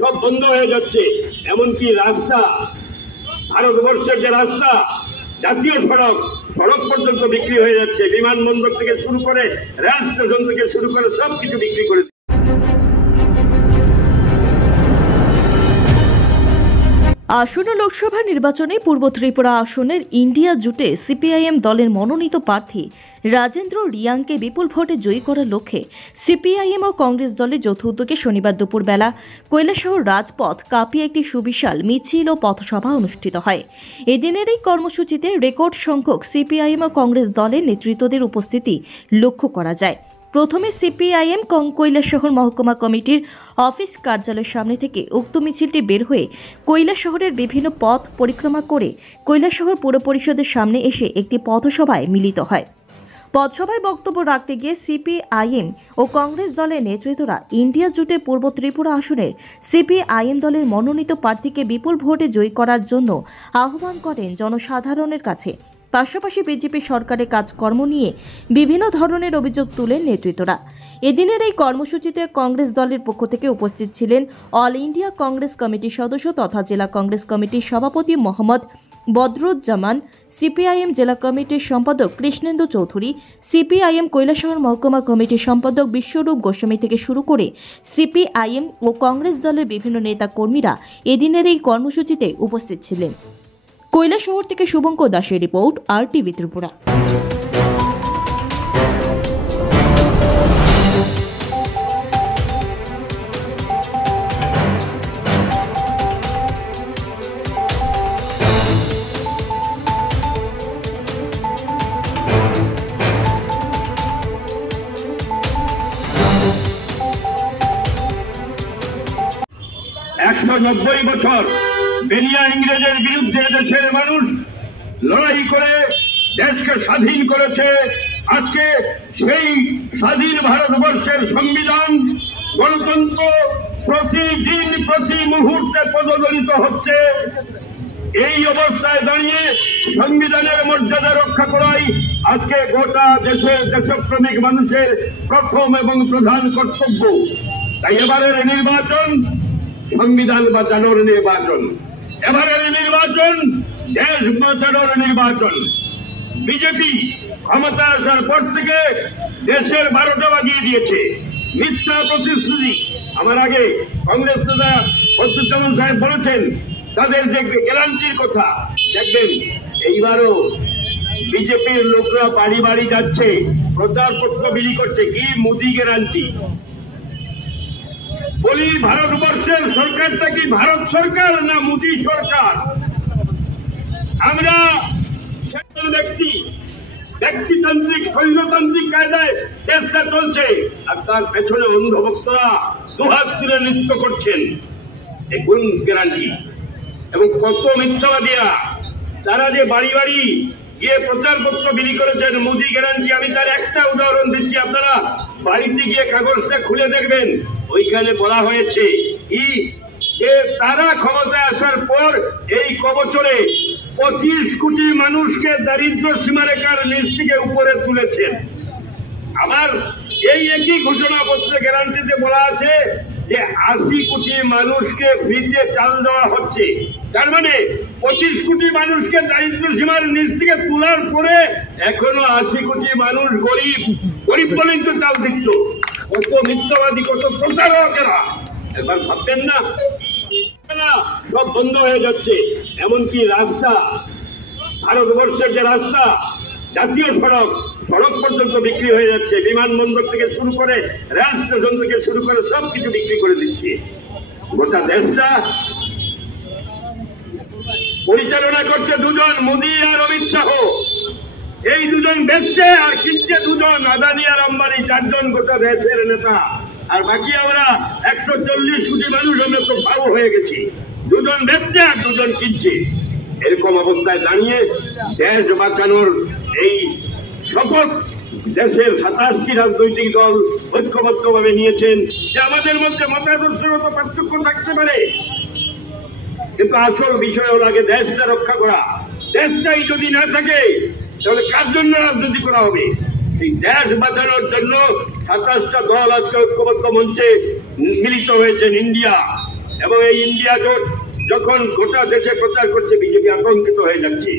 সব বন্ধ হয়ে যাচ্ছে। এমনকি রাস্তা, ভারতবর্ষের যে রাস্তা, জাতীয় সড়ক পর্যন্ত বিক্রি হয়ে যাচ্ছে। বিমানবন্দর থেকে শুরু করে রেল স্টেশন থেকে শুরু করে সবকিছু বিক্রি করে। আসন্ন লোকসভা নির্বাচনে পূর্ব ত্রিপুরা আসনের ইন্ডিয়া জোটে সিপিআইএম দলের মনোনীত প্রার্থী রাজেন্দ্র রিয়াংকে বিপুল ভোটে জয়ী করার লক্ষ্যে সিপিআইএম ও কংগ্রেস দলের যৌথ উদ্যোগে শনিবার দুপুরবেলা কৈলাসহর রাজপথ কাঁপিয়ে একটি সুবিশাল মিছিল ও পথসভা অনুষ্ঠিত হয়। এদিনের এই কর্মসূচিতে রেকর্ড সংখ্যক সিপিআইএম ও কংগ্রেস দলের নেতৃত্বদের উপস্থিতি লক্ষ্য করা যায়। প্রথমে সিপিআইএম কৈলাসহর মহকুমা কমিটির অফিস কার্যালয়ের সামনে থেকে উক্ত মিছিলটি বের হয়ে কৈলাসহরের বিভিন্ন পথ পরিক্রমা করে কৈলাসহর পৌর পরিষদের সামনে এসে একটি পথসভায় মিলিত হয়। পথসভায় বক্তব্য রাখতে গিয়ে সিপিআইএম ও কংগ্রেস দলের নেতৃত্বরা ইন্ডিয়া জোটে পূর্ব ত্রিপুরা আসনের সিপিআইএম দলের মনোনীত প্রার্থীকে বিপুল ভোটে জয়ী করার জন্য আহ্বান করেন জনসাধারণের কাছে। পাশাপাশি বিজেপি সরকারের কাজকর্ম নিয়ে বিভিন্ন ধরনের অভিযোগ তুলেন নেতৃত্বরা। এদিনের এই কর্মসূচিতে কংগ্রেস দলের পক্ষ থেকে উপস্থিত ছিলেন অল ইন্ডিয়া কংগ্রেস কমিটির সদস্য তথা জেলা কংগ্রেস কমিটির সভাপতি মোহাম্মদ বদরুজ্জামান, সিপিআইএম জেলা কমিটির সম্পাদক কৃষ্ণেন্দু চৌধুরী, সিপিআইএম কৈলাসহর মহকুমা কমিটির সম্পাদক বিশ্বরূপ গোস্বামী থেকে শুরু করে সিপিআইএম ও কংগ্রেস দলের বিভিন্ন নেতা কর্মীরা এদিনের এই কর্মসূচিতে উপস্থিত ছিলেন। কৈলাসহর থেকে শুভঙ্কর দাসের রিপোর্ট, RTV ত্রিপুরা। নব্বই বছর বেনিয়া ইংরেজের বিরুদ্ধে দেশের মানুষ লড়াই করে দেশকে স্বাধীন করেছে। আজকে সেই স্বাধীন ভারতবর্ষের সংবিধান, গণতন্ত্র প্রতিদিন প্রতি মুহূর্তে পদদলিত হচ্ছে। এই অবস্থায় দাঁড়িয়ে সংবিধানের মর্যাদা রক্ষা করাই আজকে গোটা দেশের দেশপ্রেমিক মানুষের প্রথম এবং প্রধান কর্তব্য। তাই এবারের নির্বাচন সংবিধান বাঁচানোর নির্বাচন, এবারের নির্বাচন দেশ বাঁচানোর নির্বাচন। বিজেপি ক্ষমতা আসার পর থেকে দেশের 12টা বাজিয়ে দিয়েছে। মিথ্যা প্রতিশ্রুতি। আমার আগে কংগ্রেস নেতা বদরুজ্জামান সাহেব বলেছেন তাদের যে গ্যারান্টির কথা, দেখবেন এইবারও বিজেপির লোকরা বাড়ি বাড়ি যাচ্ছে, প্রচারপত্র বিলি করছে। কি মোদি গ্যারান্টি? বলি ভারতবর্ষের সরকারটা কি ভারত সরকার না মোদী সরকার? আমরা ব্যক্তিতান্ত্রিক শৈলতান্ত্রিক কায়দায় দেশটা চলছে, আর তার পেছনে অন্ধভক্তরা দুহাত তুলে নৃত্য করছেন। দেখুন গ্যারান্টি। এবং কত মিথ্যাবাদীরা তারা যে বাড়ি বাড়ি গিয়ে প্রচারপত্র বিলি করেছেন মোদি গ্যারান্টি। আমি তার একটা উদাহরণ দিচ্ছি, আপনারা বাড়িতে গিয়ে কাগজটা খুলে দেখবেন। ওইখানে বলা হয়েছে যে তারা ক্ষমতায় আসার পর এই কবছরে 25 কোটি মানুষকে দারিদ্র সীমারেখার নিচ থেকে উপরে তুলেছেন। আবার এই একই ঘোষণাপত্রে গ্যারান্টিতে বলা আছে যে 80 কোটি মানুষকে ফ্রিতে চাল দেওয়া হচ্ছে। তার মানে 25 কোটি মানুষকে দারিদ্র সীমার নিচ থেকে তোলার পরে এখনো 80 কোটি মানুষ গরিব বলেই তো চাল দিচ্ছ। কত মিথ্যাবাদী, কত প্রচারকেরা! একবার ভাববেন না? সব বন্ধ হয়ে যাচ্ছে। এমনকি রাস্তা, ভারতবর্ষের যে রাস্তা, জাতীয় সড়ক পর্যন্ত বিক্রি হয়ে যাচ্ছে। বিমানবন্দর থেকে শুরু করে রেল স্টেশন থেকে শুরু করে সবকিছু বিক্রি করে দিচ্ছে। গোটা দেশটা পরিচালনা করছে দুজন, মোদী আর অমিত শাহ। এই দুজন বেচছে আর কিনছে দুজন, আদানি আর আম্বানি, 4 জন গোটা দেশের নেতা। আর বাকি আমরা 140 কোটি মানুষ আমরা তো ভাও হয়ে গেছি। দুজন বেচছে আর দুজন কিনছে। এরকম অবস্থায় দাঁড়িয়ে দেশ বাঁচানোর এই শপথ দেশের 27টি রাজনৈতিক দল ঐক্যবদ্ধভাবে নিয়েছেন। যে আমাদের মধ্যে মতাদর্শগত পার্থক্য থাকতে পারে, কিন্তু আসল বিষয় হল আগে দেশটা রক্ষা করা। দেশটাই যদি না থাকে তাহলে কার জন্য রাজনীতি করা হবে? এই দেশ বাঁচানোর জন্য 27টা দল আজকে ঐক্যবদ্ধ মঞ্চে মিলিত হয়েছেন। ইন্ডিয়া এবং এই ইন্ডিয়া জোট যখন গোটা দেশে প্রচার করছে বিজেপি আতঙ্কিত হয়ে যাচ্ছে।